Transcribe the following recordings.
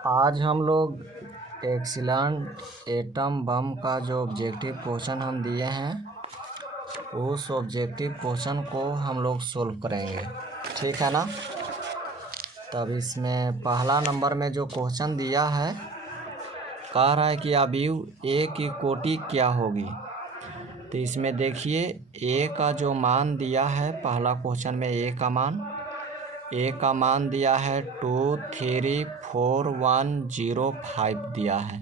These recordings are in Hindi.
आज हम लोग एक्सीलेंट एटम बम का जो ऑब्जेक्टिव क्वेश्चन हम दिए हैं उस ऑब्जेक्टिव क्वेश्चन को हम लोग सोल्व करेंगे। ठीक है ना। तब इसमें पहला नंबर में जो क्वेश्चन दिया है कह रहा है कि अवयव ए की कोटि क्या होगी। तो इसमें देखिए ए का जो मान दिया है पहला क्वेश्चन में ए का मान दिया है 2341105 दिया है।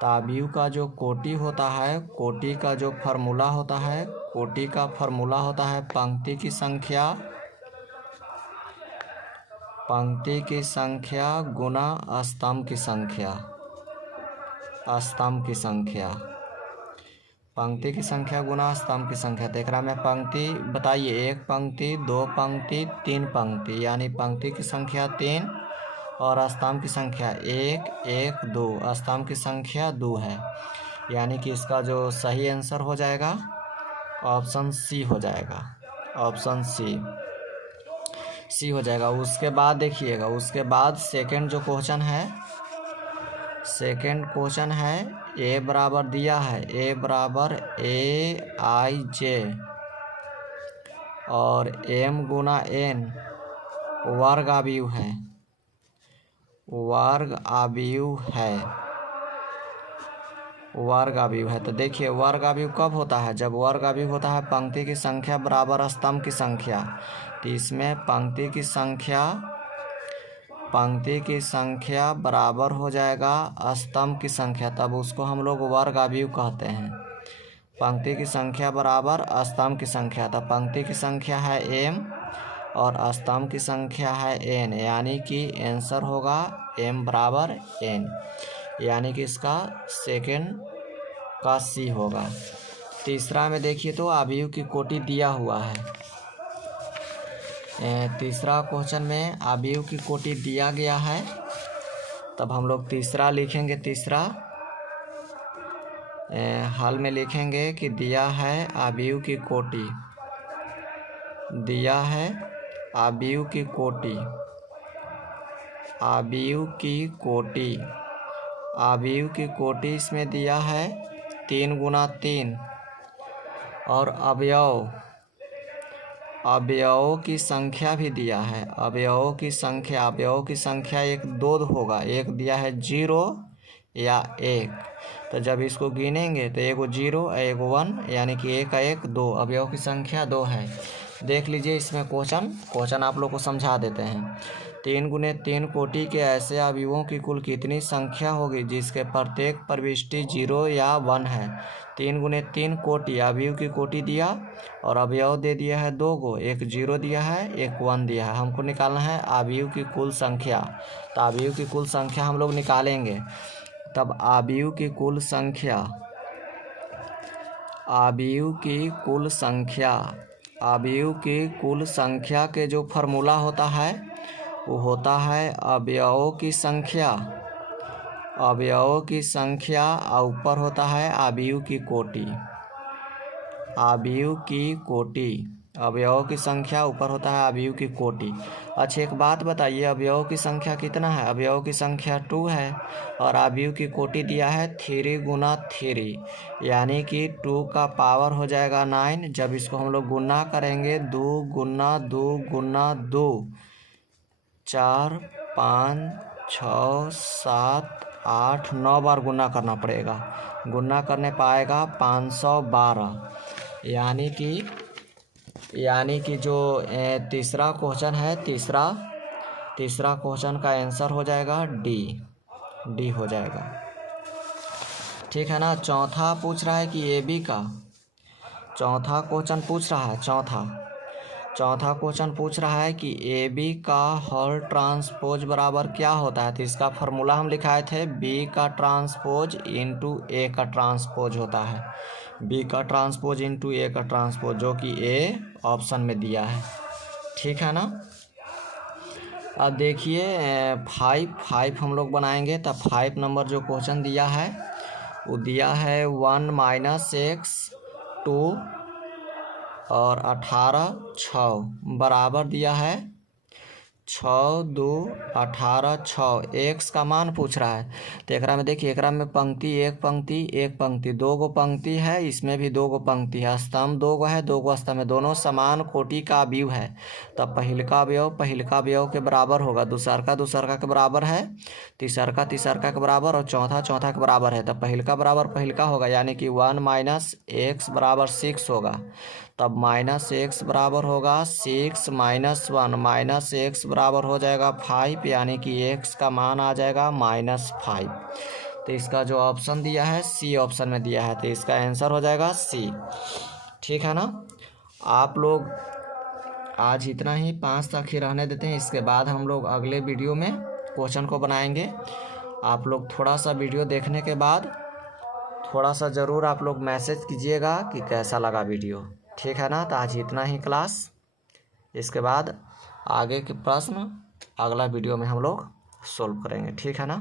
तो अवयव का जो कोटि होता है, कोटि का जो फार्मूला होता है, कोटि का फार्मूला होता है पंक्ति की संख्या गुना स्तंभ की संख्या। पंक्ति की संख्या गुना स्तंभ की संख्या। देख रहा मैं पंक्ति बताइए, एक पंक्ति, दो पंक्ति, तीन पंक्ति, यानी पंक्ति की संख्या 3 और स्तंभ की संख्या 1, 1, 2, स्तंभ की संख्या 2 है। यानी कि इसका जो सही आंसर हो जाएगा ऑप्शन सी हो जाएगा। ऑप्शन सी हो जाएगा। उसके बाद देखिएगा, उसके बाद सेकंड जो क्वेश्चन है ए बराबर दिया है, ए बराबर AIJ और M गुना N वर्ग अवयव है। तो देखिए वर्ग अवयव कब होता है? जब वर्ग अवयव होता है पंक्ति की संख्या बराबर स्तंभ की संख्या। तो इसमें पंक्ति की संख्या बराबर हो जाएगा स्तंभ की संख्या, तब उसको हम लोग वर्ग अवयव कहते हैं। पंक्ति की संख्या बराबर स्तंभ की संख्या, तो पंक्ति की संख्या है M और स्तंभ की संख्या है N, यानी कि आंसर होगा M बराबर N, यानी कि इसका सेकंड का सी होगा। तीसरा में देखिए तो अवयव की कोटि दिया हुआ है। तीसरा क्वेश्चन में अवयव की कोटि दिया गया है, तब हम लोग तीसरा लिखेंगे। तीसरा हल में लिखेंगे कि दिया है अवयव की कोटि, अवयव की कोटि इसमें दिया है 3 गुना 3 और अवयवों की संख्या भी दिया है। अवयवों की संख्या 1 2 होगा, एक दिया है 0 या 1, तो जब इसको गिनेंगे तो एक 0 एक 1, यानी कि 1 1 2, अवयवों की संख्या 2 है। देख लीजिए इसमें क्वेश्चन आप लोग को समझा देते हैं। 3 गुने 3 कोटि के ऐसे अवयवों की कुल कितनी संख्या होगी जिसके प्रत्येक प्रविष्टि 0 या 1 है। 3 गुने 3 कोटि, अवयव की कोटि दिया और अवयव दे दिया है 2 गो, एक 0 दिया है, एक 1 दिया है। हमको निकालना है अवयव की कुल संख्या। तो अवयव की कुल संख्या हम लोग निकालेंगे। तब अवयव की कुल संख्या के जो फार्मूला होता है वो होता है अवयवों की संख्या और ऊपर होता है अवयव की कोटि। अवयवों की संख्या ऊपर होता है अवयव की कोटि। अच्छा एक बात बताइए, अवयवों की संख्या कितना है? अवयवों की संख्या 2 है और अवयव की कोटि दिया है 3 गुना 3, यानी कि 2 का पावर हो जाएगा 9। जब इसको हम लोग गुना करेंगे 2 गुना 2 गुना 2, 4 5 6 7 8 9 बार गुना करना पड़ेगा। गुना करने पाएगा 512, यानी कि जो तीसरा क्वेश्चन है, तीसरा क्वेश्चन का आंसर हो जाएगा डी हो जाएगा। ठीक है ना। चौथा पूछ रहा है कि AB का चौथा क्वेश्चन पूछ रहा है कि AB का होल ट्रांसपोज बराबर क्या होता है। तो इसका फार्मूला हम लिखाए थे, B का ट्रांसपोज इंटू A का ट्रांसपोज होता है। B का ट्रांसपोज इंटू A का ट्रांसपोज, जो कि A ऑप्शन में दिया है। ठीक है ना। अब देखिए 5 हम लोग बनाएंगे। तब 5 नंबर जो क्वेश्चन दिया है वो दिया है 1 - x 2 और 18 6 बराबर दिया है 6 2 18 6 एक्स का मान पूछ रहा है। तो एकरा में देखिए, एकरा में पंक्ति एक पंक्ति दो गो पंक्ति है, इसमें भी दो गो पंक्ति है, स्तंभ दो गो है, दो गो स्तंभ है, दोनों समान कोटि का अवयव है। तब पहिलका अवयव के बराबर होगा, दूसरका के बराबर है, तीसरका के बराबर और चौथा के बराबर है। तब पहिलका बराबर पहिलका होगा, यानी कि 1 माइनस एक्स बराबर 6 होगा। तब माइनस एक्स बराबर होगा 6 माइनस 1, माइनस एक्स बराबर हो जाएगा 5, यानी कि एक्स का मान आ जाएगा -5। तो इसका जो ऑप्शन दिया है सी ऑप्शन में दिया है, तो इसका आंसर हो जाएगा सी। ठीक है ना। आप लोग आज इतना ही, 5 तक ही रहने देते हैं। इसके बाद हम लोग अगले वीडियो में क्वेश्चन को बनाएंगे। आप लोग थोड़ा सा वीडियो देखने के बाद थोड़ा सा ज़रूर आप लोग मैसेज कीजिएगा कि कैसा लगा वीडियो। ठीक है ना। तो आज इतना ही क्लास, इसके बाद आगे के प्रश्न अगला वीडियो में हम लोग सोल्व करेंगे। ठीक है ना।